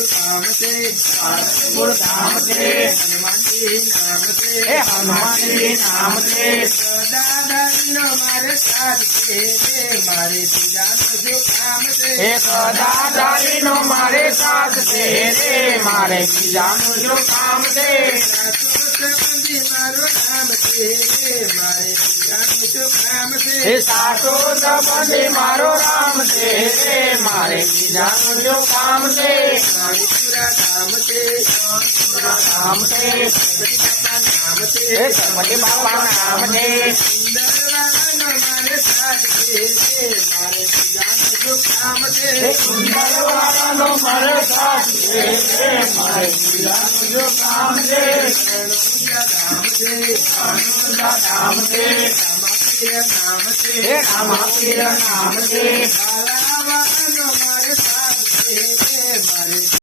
धाम से सारंगपुर धाम से हनुमान जी नाम से हनुमान जी नाम से दादाजी नो मारे साथ से मारे पिजानो जो काम से दादाजी नो मारे साथ से मारे पिजानो जो काम से संबंधी मारो नाम से मारे पिजानो जो काम से सातो संबंधी मारो राम से मारे पिजानो जो काम से धाम से धाम से नाम से गणपति बापा नाम से सुंदर मारे साथ से मारे पिजानो जो काम से सुंदर मारे साथ से मारे पिजानो जो काम से धाम से नाम से रामापीर नाम से